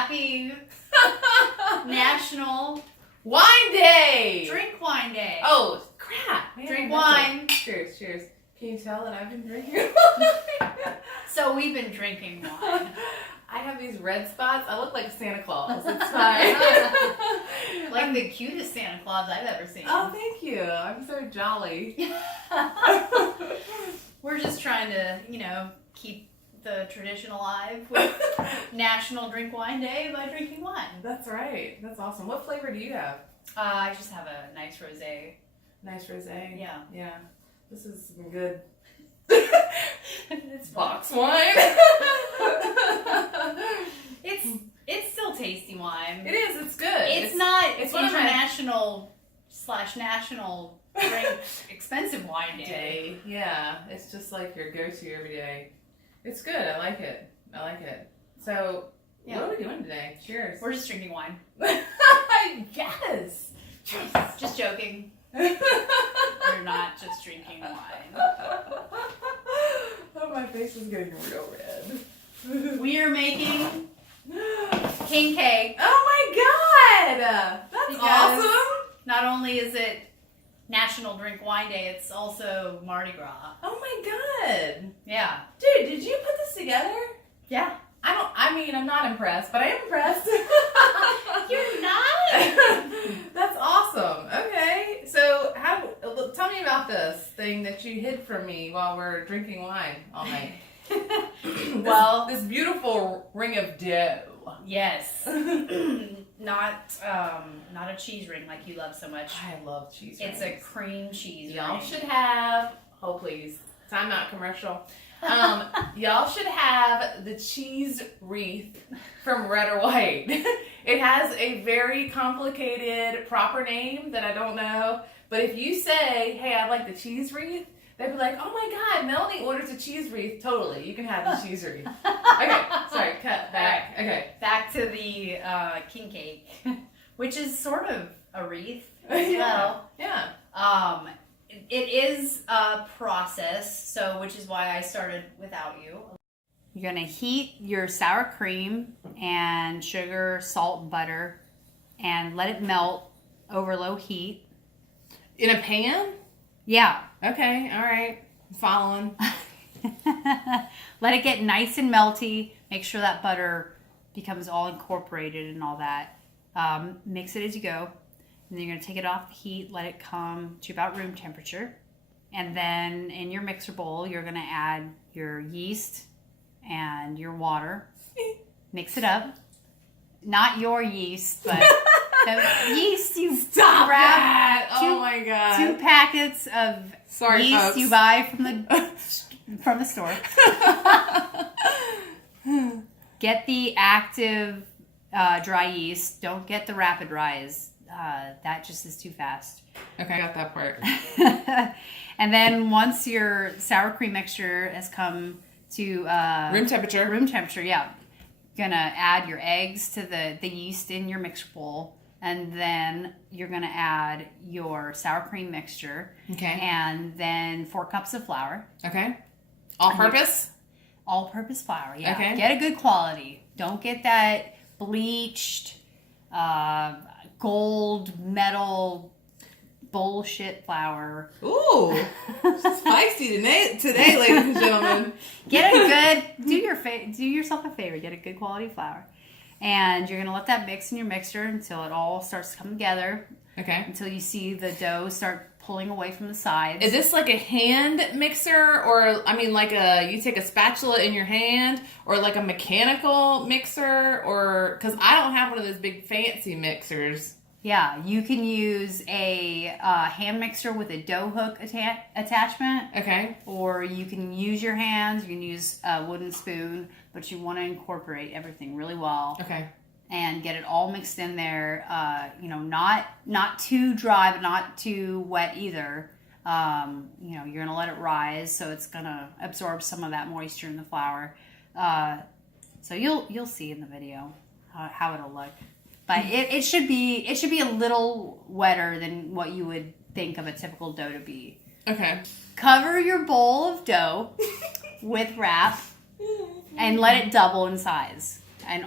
Happy National Wine Day! Drink Wine Day. Oh, crap. Man, drink wine. Cheers, cheers. Can you tell that I've been drinking wine? So we've been drinking wine. I have these red spots. I look like Santa Claus. It's fine. Like the cutest Santa Claus I've ever seen. Oh, thank you. I'm so jolly. We're just trying to, keep the tradition alive with National Drink Wine Day by drinking wine. That's right. That's awesome. What flavor do you have? I just have a nice rosé. Nice rosé? Yeah. Yeah. This is some good It's box wine. It's still tasty wine. It is. It's good. It's not it's international/national drink expensive wine day. Yeah. It's just like your go-to every day. It's good. I like it. So, Yeah. What are we doing today? Cheers. We're just drinking wine. Yes. Just joking. We're not just drinking wine. Oh, my face is getting real red. We are making king cake. Oh my god! That's Because awesome! Not only is it National Drink Wine Day, it's also Mardi Gras. Oh my god! Yeah. Dude, did you put this together? Yeah. I'm not impressed, but I am impressed. You're not? That's awesome. Okay. So, tell me about this thing that you hid from me while we're drinking wine all night. Well, this beautiful ring of dough. yes. Not a cheese ring like you love so much. I love cheese It's rings. a cream cheese Y'all ring. should have, oh please, time out commercial. Y'all should have the cheese wreath from Red or White. It has a very complicated proper name that I don't know, but if you say, hey, I'd like the cheese wreath, they'd be like, oh my god, Melanie orders a cheese wreath. Totally, you can have the cheese wreath. Okay, sorry, cut back. Okay. Back to the king cake, which is sort of a wreath as Yeah. well. Yeah. It is a process, which is why I started without you. You're gonna heat your sour cream and sugar, salt, butter, and let it melt over low heat. In a pan? Yeah. Okay, all right. I'm following. Let it get nice and melty. Make sure that butter becomes all incorporated and all that. Mix it as you go. And then you're going to take it off the heat, let it come to about room temperature. And then in your mixer bowl, you're going to add your yeast and your water. Mix it up. Not your yeast, but the yeast you Stop grab. that! Oh my god. 2 packets of Sorry, yeast folks. you buy from the store. Get the active dry yeast. Don't get the rapid rise. That just is too fast. Okay, I got that part. And then once your sour cream mixture has come to Room temperature. yeah, gonna add your eggs to the yeast in your mixer bowl, and then you're gonna add your sour cream mixture. Okay. And then 4 cups of flour. Okay. All purpose? All-purpose flour, yeah. Okay. Get a good quality. Don't get that bleached, gold, metal, bullshit flour. Ooh. Spicy today, ladies and gentlemen. Get a good, do yourself a favor, get a good quality flour. And you're going to let that mix in your mixer until it all starts to come together. Okay. Until you see the dough start pulling away from the sides. Is this like a hand mixer, or like you take a spatula in your hand, or like a mechanical mixer, or because I don't have one of those big fancy mixers. Yeah, you can use a hand mixer with a dough hook attachment. Okay. Or you can use your hands. You can use a wooden spoon, but you want to incorporate everything really well. Okay. And get it all mixed in there. Not too dry, but not too wet either. You're gonna let it rise, so it's gonna absorb some of that moisture in the flour. So you'll see in the video how it'll look. But it should be a little wetter than what you would think of a typical dough to be. Okay. Cover your bowl of dough with wrap and let it double in size And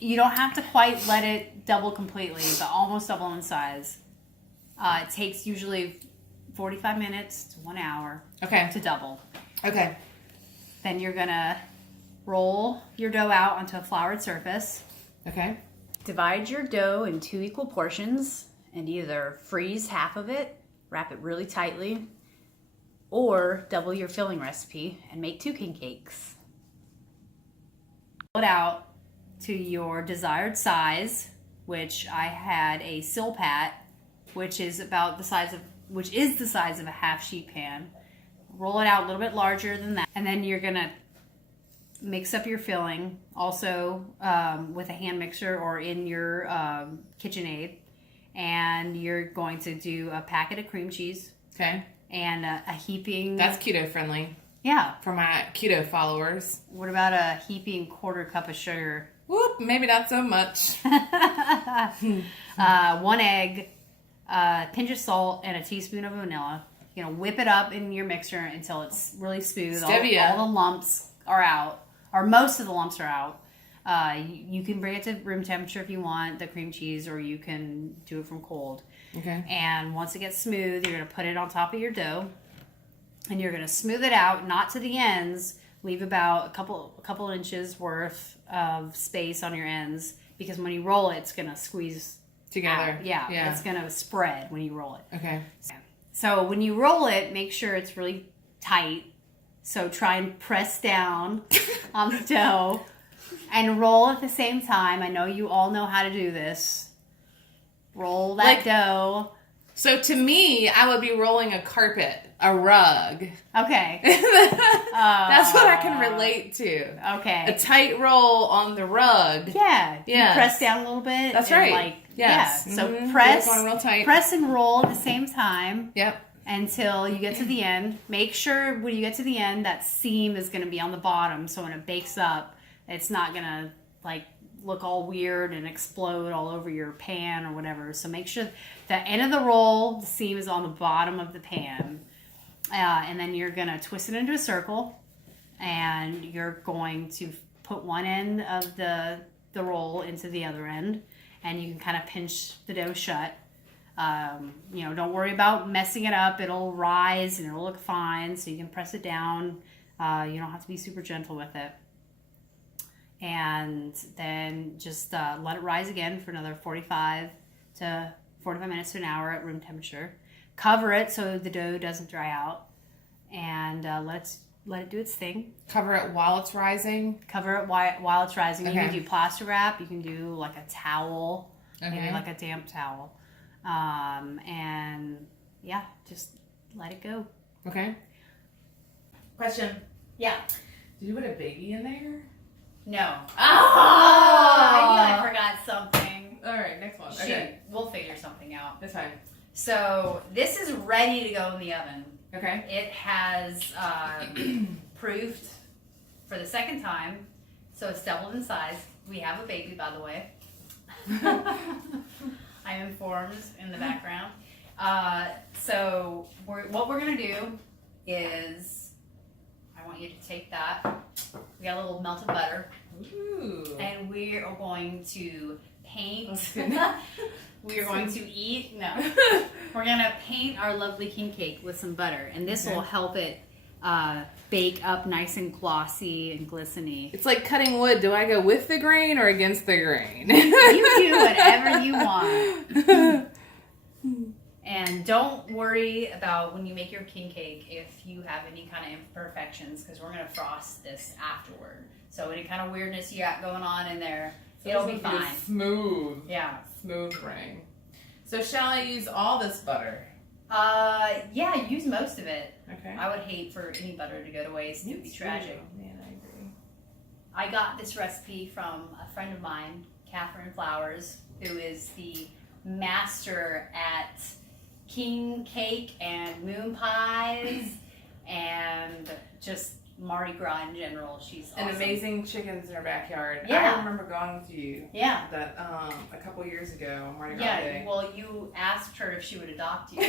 you don't have to quite let it double completely, but almost double in size. It takes usually 45 minutes to 1 hour to double. Okay. Then you're going to roll your dough out onto a floured surface. Okay. Divide your dough in 2 equal portions and either freeze half of it, wrap it really tightly, or double your filling recipe and make 2 king cakes. Roll it out to your desired size, which I had a silpat, which is the size of a half sheet pan. Roll it out a little bit larger than that, and then you're gonna mix up your filling, also with a hand mixer or in your KitchenAid, and you're going to do a packet of cream cheese. Okay. And a heaping. That's keto friendly. Yeah. For my keto followers. What about a heaping quarter cup of sugar? Whoop, maybe not so much. 1 egg, a pinch of salt, and a teaspoon of vanilla. You're going to whip it up in your mixer until it's really smooth. Stevia. All the lumps are out, or most of the lumps are out. You can bring it to room temperature if you want, the cream cheese, or you can do it from cold. Okay. And once it gets smooth, you're going to put it on top of your dough. And you're going to smooth it out, not to the ends. Leave about a couple inches worth of space on your ends, because when you roll it, it's going to squeeze together. out. Yeah, it's going to spread when you roll it. Okay. So when you roll it, make sure it's really tight. So try and press down on the dough and roll at the same time. I know you all know how to do this. Roll that dough. So to me, I would be rolling a carpet, a rug. Okay. That's what I can relate to. Okay. A tight roll on the rug. Yeah. You press down a little bit. That's right. Yes. Yeah. So Mm-hmm. press and roll at the same time. Yep. Until you get to the end. Make sure when you get to the end, that seam is going to be on the bottom. So when it bakes up, it's not going to look all weird and explode all over your pan or whatever. So make sure the end of the roll, the seam is on the bottom of the pan. And then you're going to twist it into a circle. And you're going to put one end of the roll into the other end. And you can kind of pinch the dough shut. Don't worry about messing it up. It'll rise and it'll look fine. So you can press it down. You don't have to be super gentle with it. And then just let it rise again for another 45 minutes to an hour at room temperature. Cover it so the dough doesn't dry out. And let it do its thing. Cover it while it's rising? Cover it while it's rising. Okay. You can do plaster wrap. You can do like a towel. Okay. Maybe like a damp towel. Just let it go. Okay. Question. Yeah. Did you put a baby in there? No. Oh! I knew I forgot something. All right, next one. Okay. We'll figure something out. That's fine. So this is ready to go in the oven. Okay. It has proofed for the second time, so it's doubled in size. We have a baby, by the way. I'm informed in the background. So what we're going to do is, I want you to take that. We got a little melted butter. Ooh. And we are going to paint. We are going to eat. No. We're going to paint our lovely king cake with some butter. And this will help it bake up nice and glossy and glistening. It's like cutting wood. Do I go with the grain or against the grain? You do whatever you want. And don't worry about when you make your king cake if you have any kind of imperfections, because we're going to frost this afterward. So any kind of weirdness you got going on in there, it'll be fine. Smooth. Yeah. Smooth ring. So shall I use all this butter? Yeah, use most of it. Okay. I would hate for any butter to go to waste. It would be tragic. Yeah, I agree. I got this recipe from a friend of mine, Catherine Flowers, who is the master at king cake and moon pies and just Mardi Gras in general. She's awesome. And amazing chickens in her backyard. Yeah. I remember going with you. Yeah. That a couple years ago, Mardi Gras Yeah. Day. Well, you asked her if she would adopt you. Of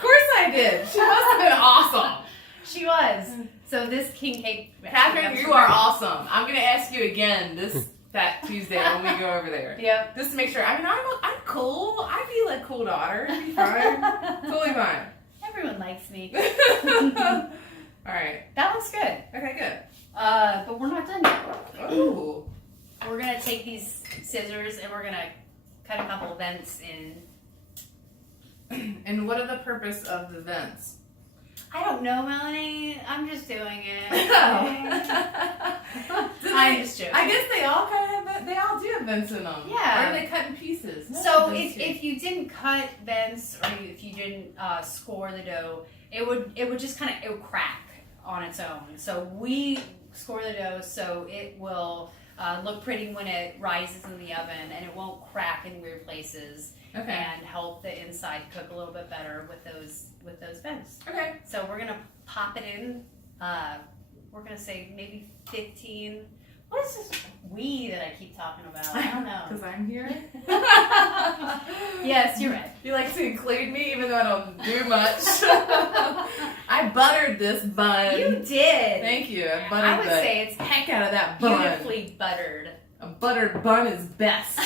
course I did. She must have been awesome. She was. So this king cake. Catherine, you are awesome. I'm gonna ask you again this Fat Tuesday when we go over there. Yep. Just to make sure. I mean, I'm cool. I feel like cool daughter. It'll be fine. Totally fine. Everyone likes me. All right. That looks good. Okay, good. But we're not done yet. Ooh. We're gonna take these scissors and we're gonna cut a couple vents in. And what are the purpose of the vents? I don't know, Melanie. I'm just doing it. I'm just joking. I guess they all kind of have. They all do have vents in them. Yeah. Or are they cut in pieces? So if you didn't cut vents or if you didn't score the dough, it would just kind of it would crack on its own. So we score the dough so it will look pretty when it rises in the oven and it won't crack in weird places. Okay. And help the inside cook a little bit better with those vents. Okay. So we're gonna pop it in. We're gonna say maybe 15. What is this we that I keep talking about? I don't know. Because I'm here. Yes, you're right. You like to include me even though I don't do much. I buttered this bun. You did. Thank you. I buttered I would the say it's heck out of that bun. beautifully buttered. A buttered bun is best.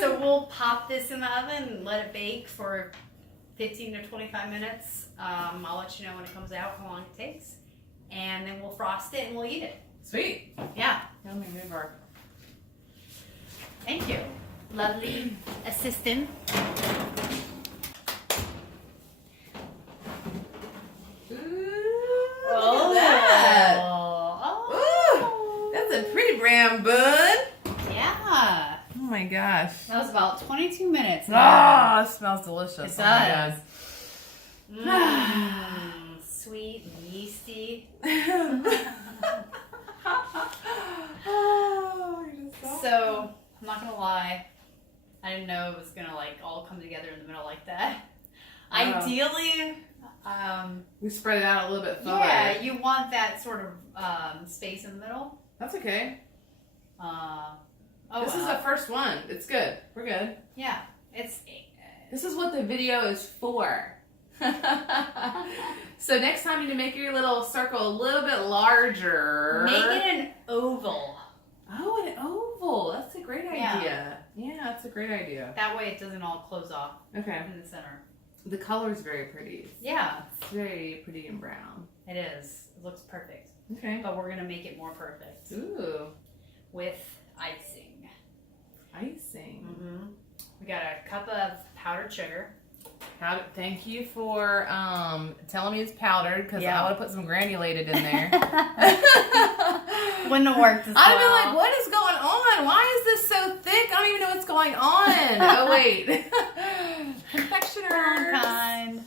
So we'll pop this in the oven and let it bake for 15 to 25 minutes. I'll let you know when it comes out how long it takes. And then we'll frost it and we'll eat it. Sweet. Yeah. Let me move our... Thank you. Lovely assistant. Ooh, look at that. Oh. Ooh, that's a pretty brown bun. Yeah. Oh my gosh. That was about 22 minutes. Oh, it smells delicious. It Oh my does. God. Sweet and yeasty. Oh, you're just So, I'm not gonna lie. I didn't know it was gonna like all come together in the middle like that. Ideally, we spread it out a little bit further. yeah, you want that sort of space in the middle. That's okay. Oh, This is the first one. It's good. We're good. yeah. It's This is what the video is for. So next time you need to make your little circle a little bit larger. make it an oval. Oh, an oval. That's a great idea. Yeah, that's a great idea. That way it doesn't all close off Okay. in the center. The color's very pretty. Yeah, It's very pretty and brown. it is. It looks perfect. Okay. But we're gonna make it more perfect Ooh. with icing. Icing. Mm-hmm. We got a cup of powdered sugar. Thank you for telling me it's powdered because Yeah. I would have put some granulated in there. Wouldn't have worked as well. I'd be like, what is going on? Why is this so thick? I don't even know what's going on. Oh, wait. Confectioners. Kind.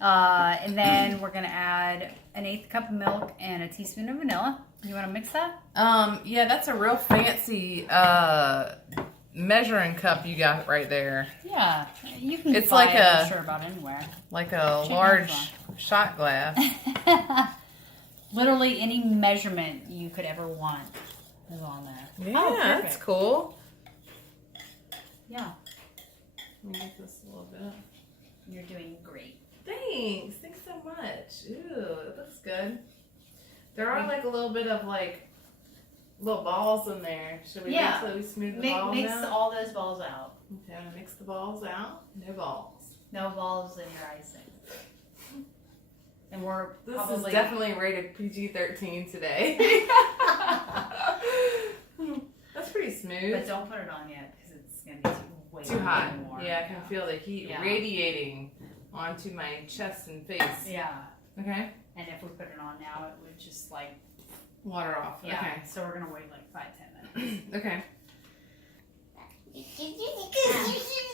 And then we're gonna add an 1/8 cup of milk and a teaspoon of vanilla. You want to mix that? Yeah, that's a real fancy measuring cup you got right there. Yeah, you can. It's buy like it, I'm a- sure about anywhere. Like a Chicken large fry. shot glass. Literally any measurement you could ever want is on there. Yeah, Oh, that's perfect. cool. Yeah, Let me get this a little bit. you're doing great. Thanks. Thanks so much. Ooh, it looks good. There are like a little bit of like little balls in there. Should we Yeah. wait till we smooth the balls Mix out? all those balls out. Okay, I'm gonna mix the balls out. No balls. No balls in your icing. And we're This probably is definitely rated PG-13 today. That's pretty smooth. But don't put it on yet because it's gonna be way Too hot. more. Yeah, I can feel the heat Yeah. radiating onto my chest and face. Yeah, Okay. and if we put it on now, it would just like Water off. yeah. So we're gonna wait like 5-10 minutes. Okay.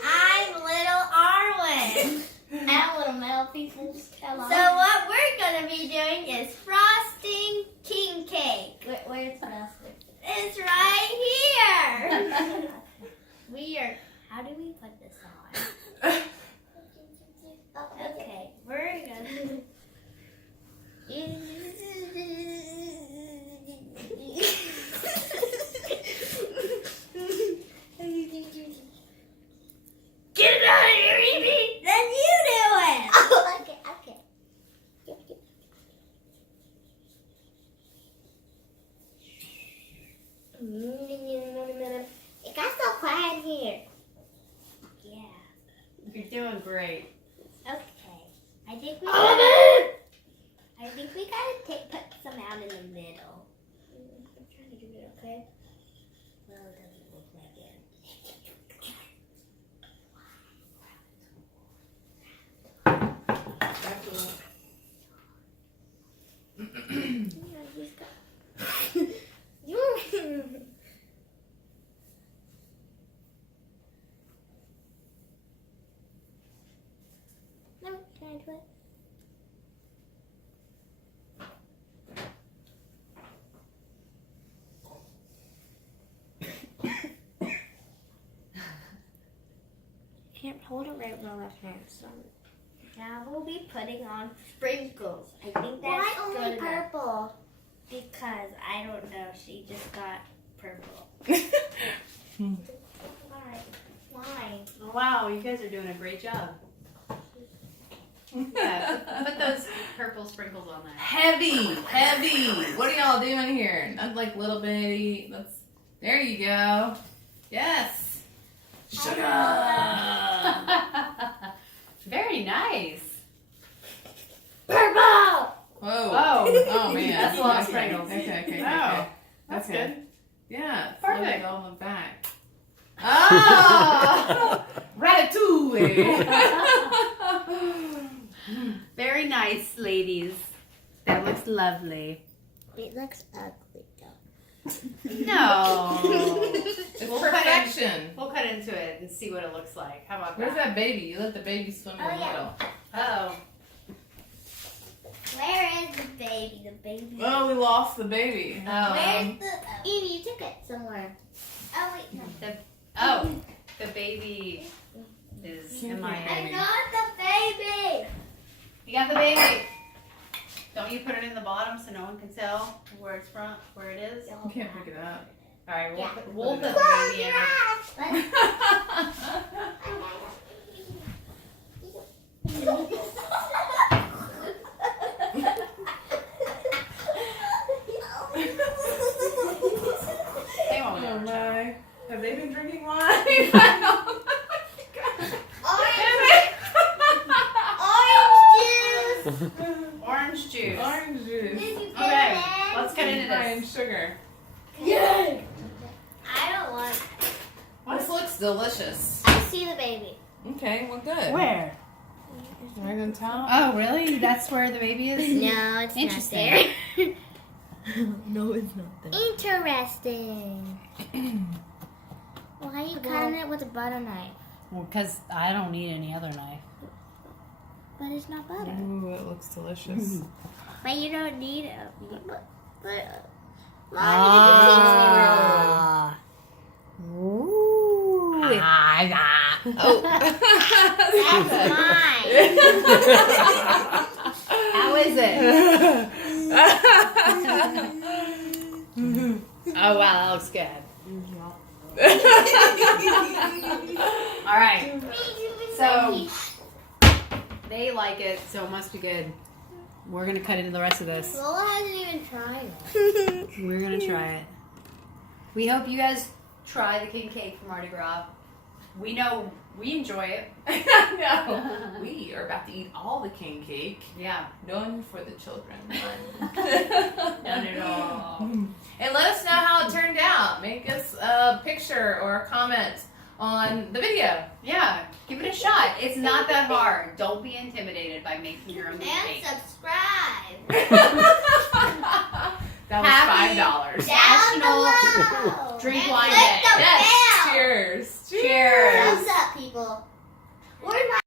I'm little Arwen. Our little metal pieces. So what we're gonna be doing is frosting king cake. Where's frosting? It's right here. We are. How do we put this on? Okay, we're gonna. Get it out of here, Evie! Then you do it! Oh, okay, okay. great. Okay. I think we gotta put some out in the middle. I'm trying to do it, okay? Well, it doesn't look like it. No, can I do it? Can't hold it right with my left hand, so now we'll be putting on sprinkles. I think that's Why only good enough. purple? Because I don't know, she just got purple. Why? Oh, wow, you guys are doing a great job. Yeah, put those purple sprinkles on there. Heavy. What are y'all doing here? Not like little bitty. There you go. Yes. Sugar. Very nice. Purple! Whoa. Whoa. Oh man. That's a lot of Okay. sprinkles. Okay. Oh, that's Okay. good. Yeah. Perfect. Perfect. All on the back. Oh! Ratatouille. Very nice, ladies. That looks lovely. It looks ugly though. No. It's perfection. We'll cut into it and see what it looks like. How about Where's that? that baby? You let the baby swim in Oh, the yeah. middle. Uh-oh. Where is the baby? The baby. Oh, we lost the baby. Where's the Evie? You took it somewhere. Oh wait, no. The baby is Can't MIA. be. I got the baby. You got the baby. Don't you put it in the bottom so no one can tell where it's from, where it is? You can't pick it up. All right, Yeah. we'll put the Close baby your in. eyes. They won't Oh know. my. Have they been drinking wine? I don't Orange juice. Orange juice. Okay, let's cut into And this. sugar. I don't want. This looks delicious. I see the baby. Okay, well good. Where? Right on top. Oh, really? That's where the baby is? No, it's Interesting. not there. No, it's not there. Interesting. Why are you cutting it with a butter knife? Well, because I don't need any other knife. But it's not butter. Ooh, it looks delicious. But you don't need it. Mom, Ah. Ooh. Oh. That's mine. How is it? Oh, wow, that looks good. All right. So they like it, so it must be good. We're going to cut into the rest of this. Lola hasn't even tried it. We're going to try it. We hope you guys try the king cake from Mardi Gras. We know we enjoy it. No. We are about to eat all the king cake. Yeah. None for the children. None at all. And let us know how it turned out. Make us a picture or a comment on the video. Yeah, give it a shot. It's not that hard. Don't be intimidated by making your own And cake. subscribe. That was Happy $5. Down National below. Drink And wine click